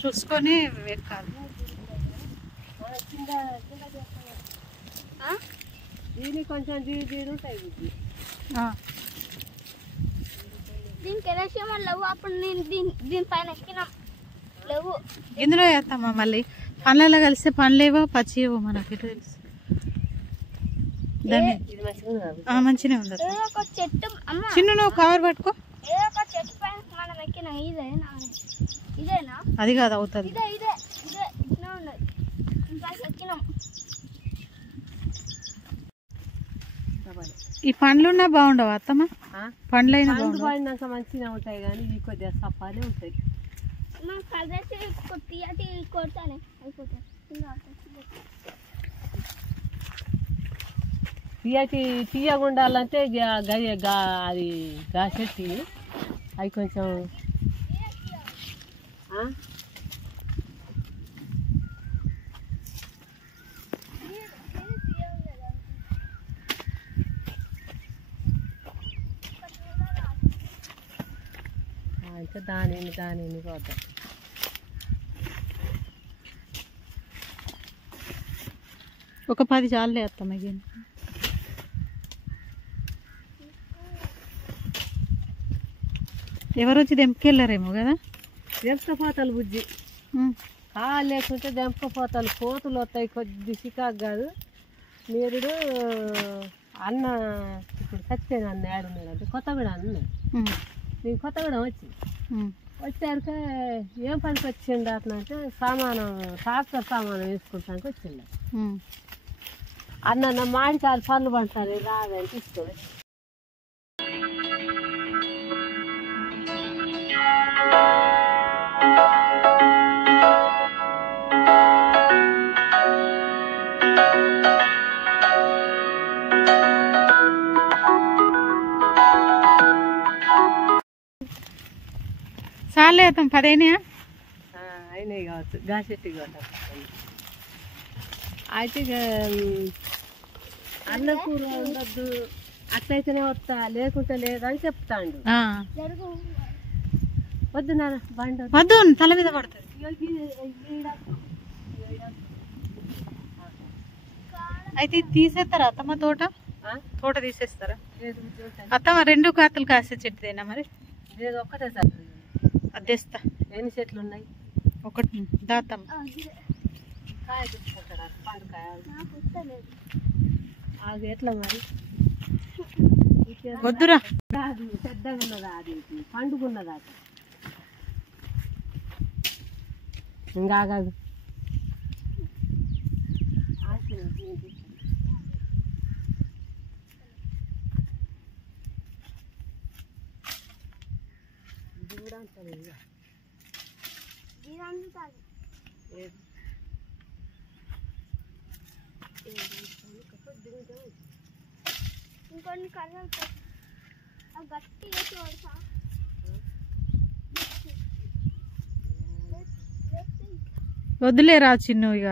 చూసుకొని ఎక్కాలి. దీనికి కొంచెం జీడు ఉంటాయి. దీనికి ఎలక్షన్ లేవు. అప్పుడు నేను దీనిపైన ఎక్కినా లేవు. ఇందులో వేస్తామా మళ్ళీ పండ్లలో కలిస్తే పండ్లేవో పచ్చివో మనకి తెలుసు. మంచిగా ఉంది. ఒక చెట్టు చిన్న నువ్వు కవర్ పట్టుకో. ఏదో ఒక చెట్టు పైన మనం ఎక్కినాం. ఇదేనా? అది కాదు, అవుతుంది. ఇదే ఇదే ఇదే ఇట్లా ఉన్నది. ఎక్కినాం. ఈ పండ్లున్నా బాగుండవు అత్తమ్మ? పండ్లైనా పడినాక మంచిగా ఉంటాయి కానీ ఇవి కొద్దిగా సప్పానే ఉంటాయి. మనం కలిసి తీయటి కొడతానే అయిపోతాయి. తీయగా ఉండాలంటే అది గాసెట్టి అవి కొంచెం ఇంకా దాని పోతాం. ఒక 10 చాలే అత్తమ్మ. ఎవరు వచ్చి దెంపుకెళ్ళారేమో కదా. దెంపకపోతాలు బుజ్జి లేకుంటే దెంపకపోతాలు. కోతులు వస్తాయి. కొద్ది చికాకు కాదు. మీరుడు అన్న ఇప్పుడు చచ్చిపోయిన అన్న ఏడున్నాడు అంటే కొత్తగూడెం అన్నాడు. నేను కొత్తగూడెం వచ్చాక ఏం పనికి వచ్చిండు అట్లా అంటే ట్రాక్టర్ సామానం వేసుకుంటానికి వచ్చిండు. అన్న మాడికాయలు పనులు పంటారు రాదని తీసుకొని చాలే అత్తం. 10 అయినాయా? అయినాయి కావచ్చు. గాసెట్టి కావచ్చు. అయితే అన్న కూర ఉండద్దు అట్లయితేనే వస్తా లేకుంటే లేదని చెప్తాండు. వద్దు నాన్న బండి వద్దు, తల మీద పడుతుంది. అయితే తీసేస్తారా అత్తమ్మ? తోట తీసేస్తారా అత్తమ్మ? 2 కాతలు కాసే చెట్టుదేనా మరి? లేదు, ఒక్కటే సార్. అదేస్తా. ఎన్ని చెట్లు ఉన్నాయి? ఒకటి దాతమ్మ. కాయ చూసుకుంటారా? పండుకాయ అది ఎట్లా మరి? వద్దురా. అది పెద్దగా ఉన్నదా? అది పండుకున్నదా? ఇంకా ఆగదు. ఇంకొన్ని కలర్ గట్టి వద్దులేరా చిన్ను. ఇక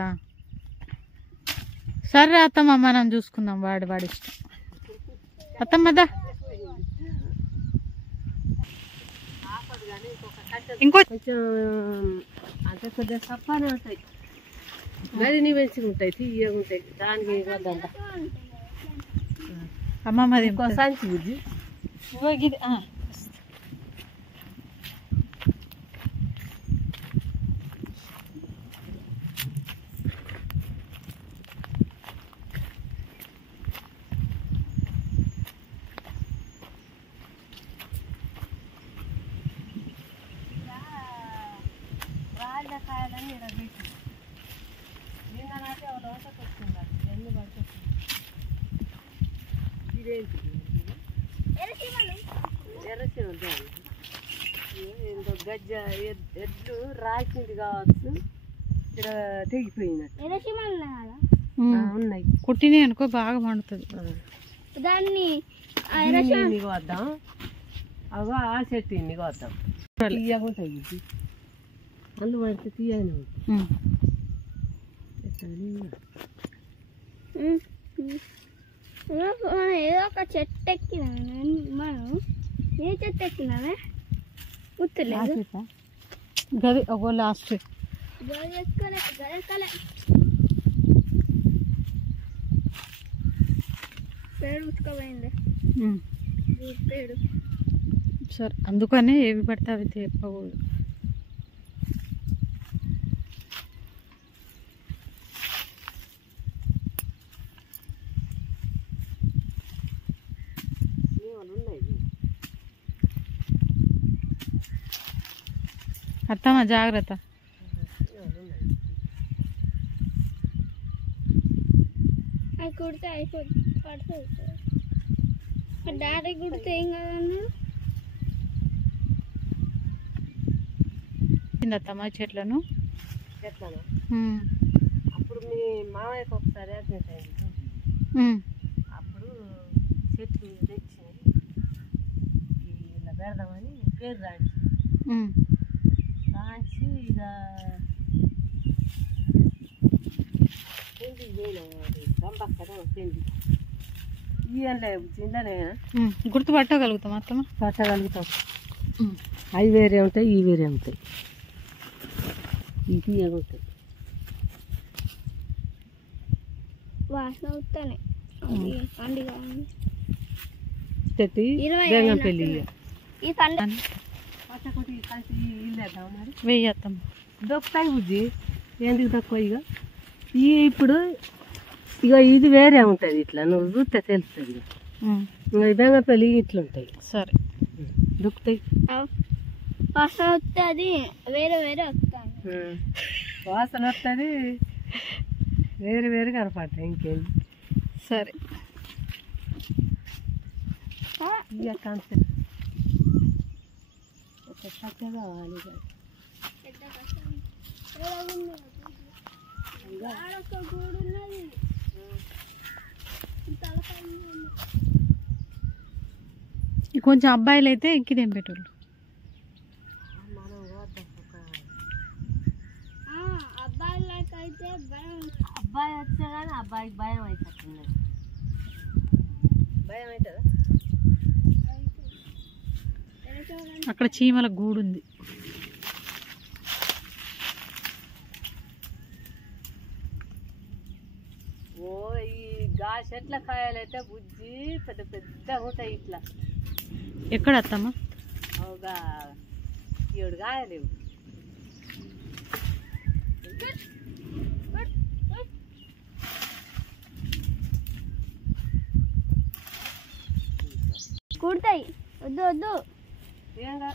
సరే అత్తమ్మ, మనం చూసుకుందాం. వాడి ఇష్టం. అత్తమ్మదా ఇంకో కొంచెం అంటే కొద్దిగా సప్పానే ఉంటాయి. గదిని మంచిగా ఉంటాయి, తీయగా ఉంటాయి. దానికి వద్దంట అమ్మ. మరి ఇంకో సంచి బుజ్జి. రాళ్ళకాయలని ఎడబెట్టి నిన్న నాటి ఒక లోటకు వచ్చింది. ఎన్ని పడుతుంది? ఎర్రచీమలు ఏంటో గజ్జ ఎడ్లు రాకింది కావచ్చు. ఇక్కడ తెగిపోయినట్టు ఉన్నాయి. కుట్టినాయి అనుకో, బాగా మండుతుంది. దాన్ని వద్దాం. అగో ఆ చెట్టు ఇన్నికి వద్దాం. తీయగా ఉంటాయి. అల్లు పడితే తీయని ఏదో ఒక చెట్టు ఎక్కినా. మనం ఏ చెట్టు ఎక్కినామే? గుర్తులేదు గది ఒక లాస్ట్ పేడు ఉతుకపోయింది పేడు. సరే అందుకనే ఏవి పడితే అవి చెప్పకూడదు. అత్తమ్మ జాగ్రత్త. అది కుడితే అయిపోతుంది పడుతుంది. డాడీ కుడితే ఏం కదన్నా అత్తమ్మ చెట్లను చెట్లను అప్పుడు మీ మామయ్యకు ఒకసారి యాక్సిడెంట్ అయింది. అప్పుడు చెట్లు తెచ్చి ఇలా పెడదామని పేరు రాంచి ఇక పెండికి పోయినా రంపక్కన పెండి ఇవన్నీ చిన్ననే గుర్తుపట్టగలుగుతాం అత్తమ్మ. పట్టగలుగుతాం. అవి వేరే ఉంటాయి, ఇవి వేరే ఉంటాయి. ఇవి ఉంటాయి. వాసన అవుతానే పండుగ పెళ్ళి ఈ పండుగ వెయ్యత్తమ్మ దొక్కుతాయి బుజ్జి. ఎందుకు తక్కువ ఇప్పుడు ఇక ఇది వేరే ఉంటుంది. ఇట్లా నువ్వు చూస్తే తెలుస్తుంది. బెంగపల్లి ఇట్లా ఉంటాయి. సరే దొక్కుతాయి. వాసన వస్తే అది వేరే వేరే వస్తాయి. వాసన వస్తుంది, వేరే వేరే కనపడతాయి. ఇంకేంటి. సరే ఇక కాన్సెప్ట్ చక్కగా కావాలి. కొంచెం అబ్బాయిలు అయితే ఎక్కిదేం పెట్టారు. అబ్బాయి వచ్చా కానీ అబ్బాయికి భయం అవుతుంది. భయం అవుతుందా? అక్కడ చీమల గూడు ఉంది. ఓ ఈ గా చెట్ల కాయలు అయితే బుజ్జి పెద్ద పెద్ద ఉంటాయి. ఇట్లా ఎక్కడ అత్తమ్మ? అవుగా 7 కాయలేవు. కుడతాయి. వద్దు వద్దు. ఏంగా